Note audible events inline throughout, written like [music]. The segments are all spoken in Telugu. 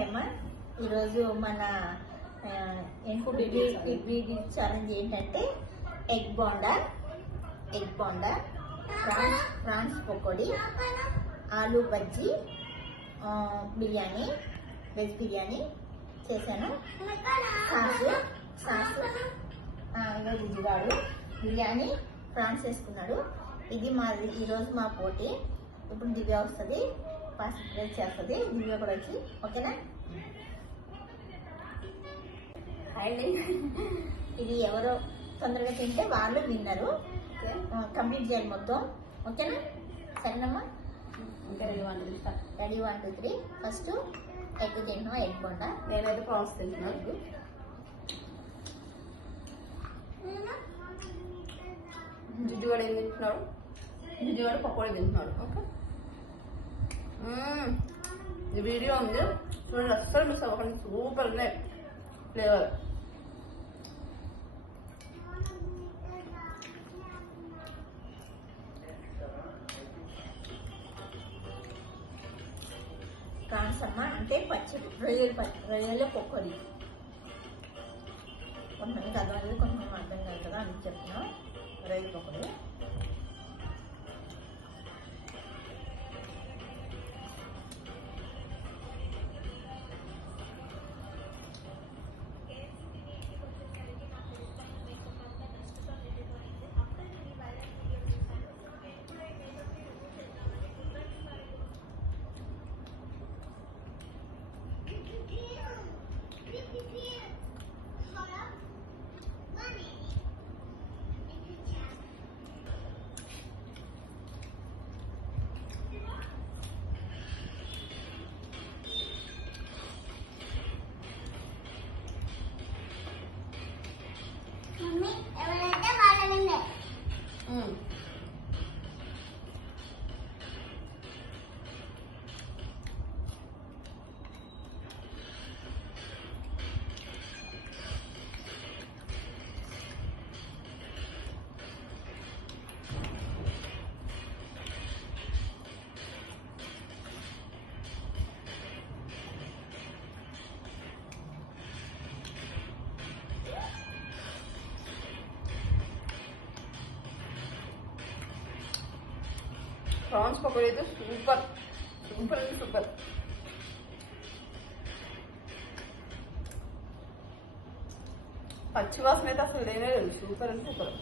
అమ్మ ఈరోజు మన వీడియో ఛాలెంజ్ ఏంటంటే egg bonda egg bonda prawns prawns pakodi aloo bajji biryani veg biryani చేశాను. సాసు సాసు ఇగో దివ్యగాడు బిర్యానీ ప్రాన్స్ వేసుకున్నాడు ఇది మాది ఈరోజు మా పోటీ. ఇప్పుడు దివ్య వస్తుంది. పార్టిసిపేట్ చేస్తుంది దివ్య కూడా వచ్చి ఓకేనా? అండి. ఇది ఎవరో తొందరగా తింటే వాళ్ళు విన్నరు. కంప్లీట్ చేయాలి మొత్తం. ఓకేనా? సరేనమ్మా? ఇంకా రెండు వంటలు ఇస్తా ready one two three first egg తింటున్నాం ఎగ్ బొండా నేనైతే ప్రాన్స్ తింటున్నాను జిడ్డుగాడు ఏం తింటున్నాడు జిడ్డుగాడు పకోడీ తింటున్నాడు ఓకే. మ్మ్. ఈ వీడియో ఉంది చూడండి అస్సలు మిస్ అవ్వకండి సూపర్ ఉన్నాయి ఫ్లేవర్ ప్రాన్స్ అమ్మ అంటే పచ్చడి రొయ్యలు పచ్చి రొయ్యలు పకోడీ కొంతమందికి అర్థం అవుతుంది కొంతమంది అర్థం కాదు కదా అని చెప్తున్నాం రొయ్యలు పకోడీ ప్రాన్స్ పకోడీ అయితే సూపర్ సూపర్ అంటే సూపర్ పచ్చి వాసన అయితే అసలు లేనే లేదు సూపర్ అంటే సూపర్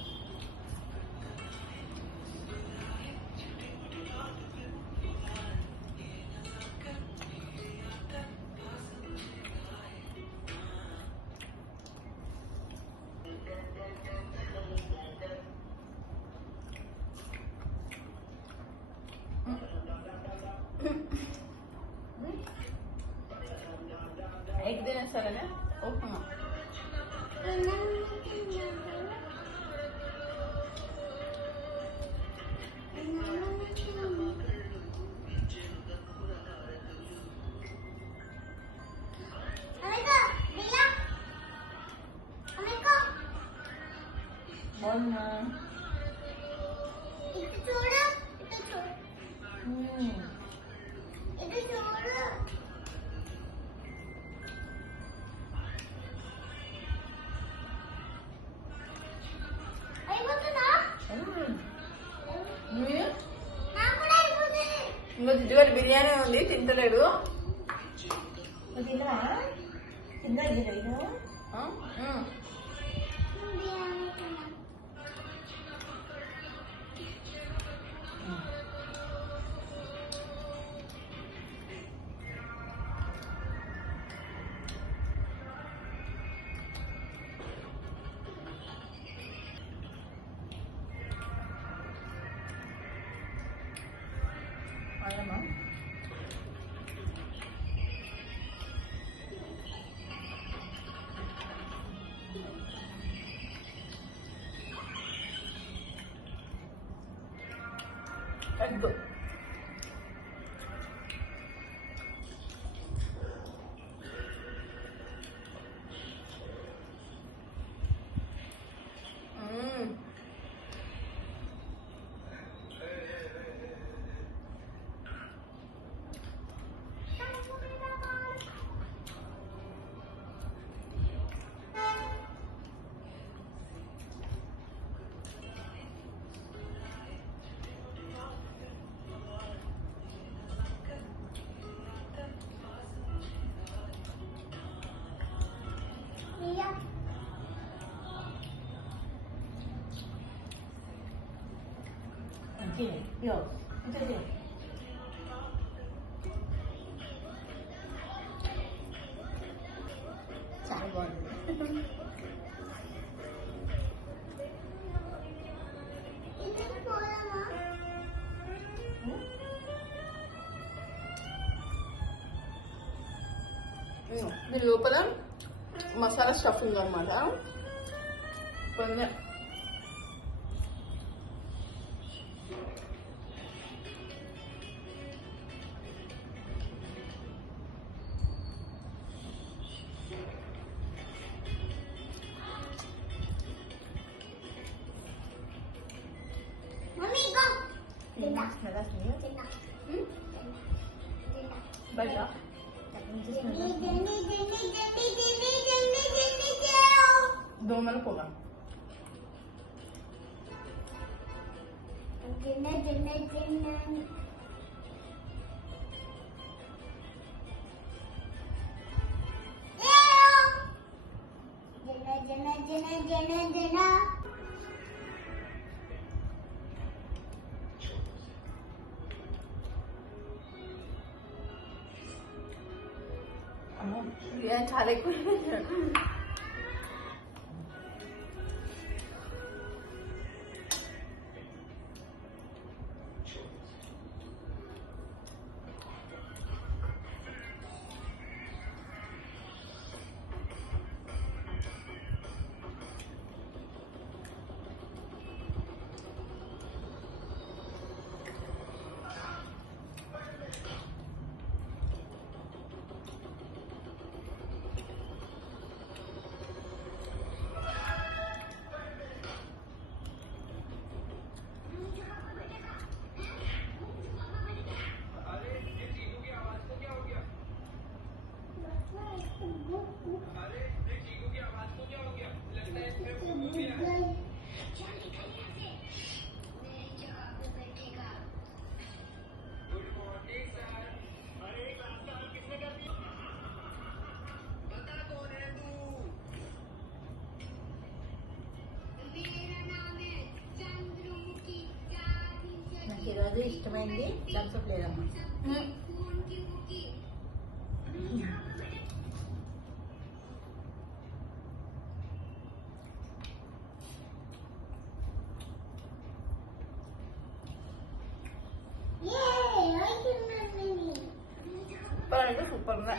ఎగ్ తినేస్తారనే ఓకే బాగున్నా మ్మ్. మ్మ్. ఇంకా జిడ్డుగారి బిర్యానీ ఉంది తింటలేడు. నువ్వు తినవా తిందా ఇది తిని ఇగో ఇంకా తిని చాలా బాగుంది ఇగో, దీని లోపల మసాలా స్టఫింగ్ అనమాట Yeah, that's new. Hmm? Jenna, Jenna, Jenna, Jenna. Biryani చాలా ఎక్కువ నాకు ఈరోజు ఇష్టమైంది థమ్స్అప్ లేదమ్మా సూపర్ అంటే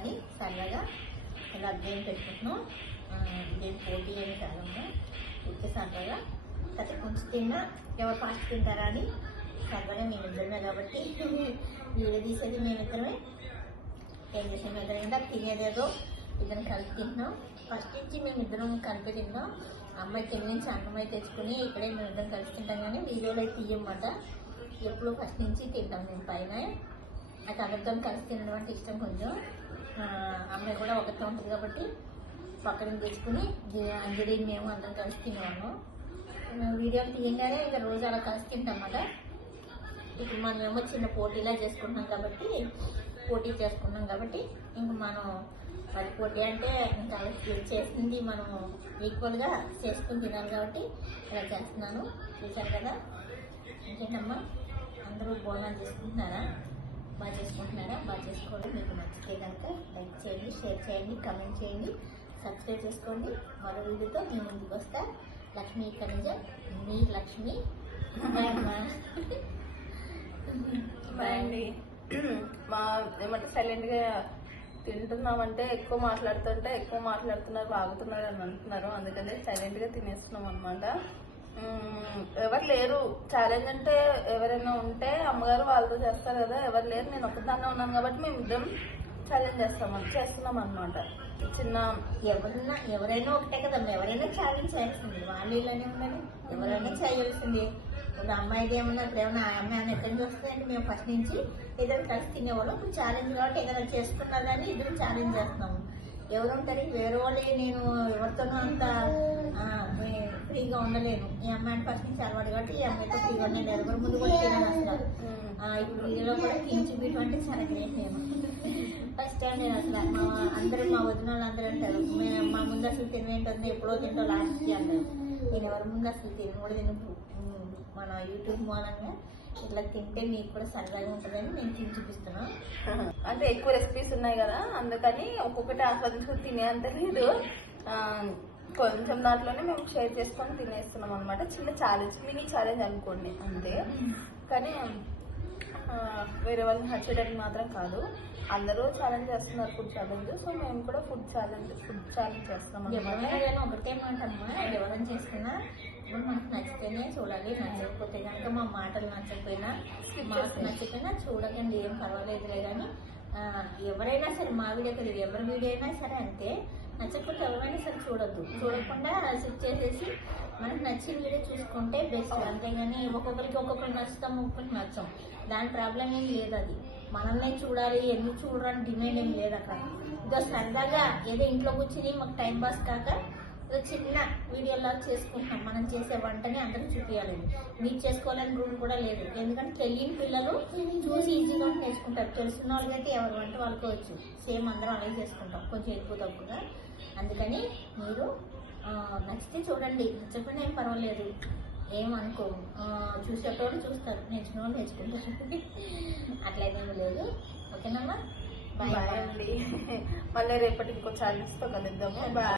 చూపించాలని సరదాగా ఇలా గేమ్ పెట్టుకుంటున్నాం ఇదేం పోటీ అని కాదమ్మా ఉత్తి సరదాగా. కథ కొంచెం తిన్నా ఎవరు ఫాస్ట్ తింటారా అని? సరదాగా మేమిద్దరమే కాబట్టి [laughs] వీడియో తీసేది మేమిద్దరమే. ఏం చేసాం ఇద్దరం తినేదేదో ఇద్దరం కలిపి తింటున్నాం. ఫస్ట్ నుంచి మేము ఇద్దరం కలిపి తింటాం అమ్మాయి కింద నుంచి అన్నమై తెచ్చుకుని ఇక్కడే మేము ఇద్దరం కలిసి తింటాం కానీ వీడియోలో తీయమాట. ఎప్పుడు ఫస్ట్ నుంచి తింటాం మేము పైన. నాకు అందరితో కలిసి తినడం అంటే ఇష్టం కొంచెం. అమ్మాయి కూడా ఒకరితో ఉంటుంది కాబట్టి పక్కన తెచ్చుకుని అందరి మేము అందరం కలిసి తినేవాము మేము వీడియోలు తీయగానే ఇంకా రోజు అలా కలిసి తింటాం ఇప్పుడు మనం ఏమో చిన్న పోటీలా చేసుకుంటున్నాం కాబట్టి పోటీ చేసుకున్నాం కాబట్టి ఇంక మనం మరి పోటీ అంటే ఇంకా అలా చేస్తుంది. మనం ఈక్వల్గా చేసుకుని తినాలి కాబట్టి ఇలా చేస్తున్నాను. చూశారు కదా? ఇంకేంటమ్మా? అందరూ బోనాలు చేసుకుంటున్నారా? బాగా చేసుకుంటున్నారా? బాగా చేసుకోవడం మీకు నచ్చితే కనుక లైక్ చేయండి షేర్ చేయండి కమెంట్ చేయండి. సబ్స్క్రైబ్ చేసుకోండి. మరో వీడియోతో మీ ముందుకు వస్తా. లక్ష్మీ కనిజ మీ లక్ష్మి. అండి. మా ఏమంటే సైలెంట్గా తింటున్నామంటే ఎక్కువ మాట్లాడుతుంటే ఎక్కువ మాట్లాడుతున్నారు బాగుతున్నారు అని అంటున్నారు. అందుకని సైలెంట్గా తినేస్తున్నాం అనమాట ఎవరు లేరు. ఛాలెంజ్ అంటే ఎవరైనా ఉంటే అమ్మగారు వాళ్ళతో చేస్తారు కదా ఎవరు లేరు. నేను ఒకదాన్నే ఉన్నాను కాబట్టి మేము ఇద్దరం ఛాలెంజ్ చేస్తాం చేస్తున్నాం అనమాట చిన్న ఎవరన్నా ఎవరైనా ఒకటే కదమ్మా. ఎవరైనా ఛాలెంజ్ చేయాల్సింది. వాళ్ళు ఇలానే ఉండాలి. ఎవరైనా చేయాల్సింది. ఇప్పుడు అమ్మాయిది ఏమన్నా ఇప్పుడు ఏమన్నా ఆ అమ్మాయి అని ఎక్కడి నుంచి వస్తుందంటే మేము ఫస్ట్ నుంచి ఇద్దరు కలిసి తినేవాళ్ళం. ఇప్పుడు ఛాలెంజ్ కాబట్టి ఏదైనా చేసుకున్నదని ఇద్దరు ఛాలెంజ్ చేస్తున్నాము. ఎవరు ఉంటారు? వేరే వాళ్ళే. నేను ఎవరితోనూ అంత ఫ్రీగా ఉండలేను ఈ అమ్మాయిని ఫస్ట్ నుంచి అలవాటు కాబట్టి ఈ అమ్మాయితో ఫ్రీగా నేను ఎవరి ముందు కూడా అసలు ఆ, ఇప్పుడు వీడియోలో కూడా కించి బీట్ అంటే చాలా గ్రేట్ నేను ఫస్ట్ టైం నేను అసలు. మా అందరూ మా వదిన వాళ్ళు అందరూ అంటారు మా ముందు అసలు తినేంటుంది ఎప్పుడో తింటో లాస్ట్కి అంటారు. నేను ఎవరి ముందు అసలు తిని కూడా తిన మన యూట్యూబ్ మూలంగా ఇట్లా తింటే మీకు కూడా సరదాగా ఉంటుందని నేను తిని చూపిస్తున్నాను అంటే ఎక్కువ రెసిపీస్ ఉన్నాయి కదా అందుకని ఒక్కొక్కటి ఆస్వాదించుకుని తినే అంత లేదు. కొంచెం దాంట్లోనే మేము షేర్ చేసుకొని తినేస్తున్నాం అనమాట చిన్న ఛాలెంజ్ మినీ ఛాలెంజ్ అనుకోండి అంతే. కానీ వేరే వాళ్ళని హర్ట్ చేయడానికి మాత్రం కాదు. అందరూ ఛాలెంజ్ చేస్తున్నారు ఫుడ్ ఛాలెంజ్ సో మేము కూడా ఫుడ్ ఛాలెంజ్ ఫుడ్ ఛాలెంజ్ చేస్తున్నాం ఎవరైనా ఒకటే మాట అమ్మా ఎవరైనా చేసుకున్నా ఇప్పుడు మనకు నచ్చితేనే చూడాలి. నచ్చకపోతే కనుక మా మాటలు నచ్చకపోయినా మాకు నచ్చకపోయినా చూడకండి ఏం పర్వాలేదులే కానీ ఎవరైనా సరే మా వీడియో కదా ఎవరి వీడియో అయినా సరే అంతే. నచ్చకపోతే ఎవరైనా సరే చూడొద్దు. చూడకుండా సెట్ చేసేసి మనకు నచ్చిన వీడియో చూసుకుంటే బెస్ట్ అంతేగాని ఒక్కొక్కరికి ఒక్కొక్కరికి నచ్చుతాం ఒక్కొక్కరికి నచ్చం. దాని ప్రాబ్లం ఏం లేదు అది. మనల్నే చూడాలి ఎందుకు చూడాలని డిమాండ్ ఏం లేదు అక్కడ. ఇంకా సరదాగా ఏదో ఇంట్లో కూర్చుని మాకు టైం పాస్ కాక ఏదో చిన్న వీడియోలా చేసుకుంటున్నాం. మనం చేసే వంటని అందరికి చూపించాలని మీరు చేసుకోవాలని రూల్ కూడా లేదు. ఎందుకంటే తెలియని పిల్లలు చూసి ఈజీగా నేర్చుకుంటారు. తెలిసిన వాళ్ళకైతే ఎవరి వంట వాళ్ళకోవచ్చు సేమ్ అందరం అలాగే చేసుకుంటాం. కొంచెం ఎక్కువ తక్కువగా. అందుకని మీరు నచ్చితే చూడండి. నచ్చకపోయినా ఏం పర్వాలేదు. ఏమనుకో ఆ, చూసేటోళ్ళు చూస్తారు. నేర్చుకున్న వాళ్ళు నేర్చుకుంటారు. [laughs] అట్లయితే లేదు. ఓకేనమ్మా? బాయ్ మళ్ళీ రేపటి ఇంకో ఛాలెంజ్తో కలుద్దాము. బాయ్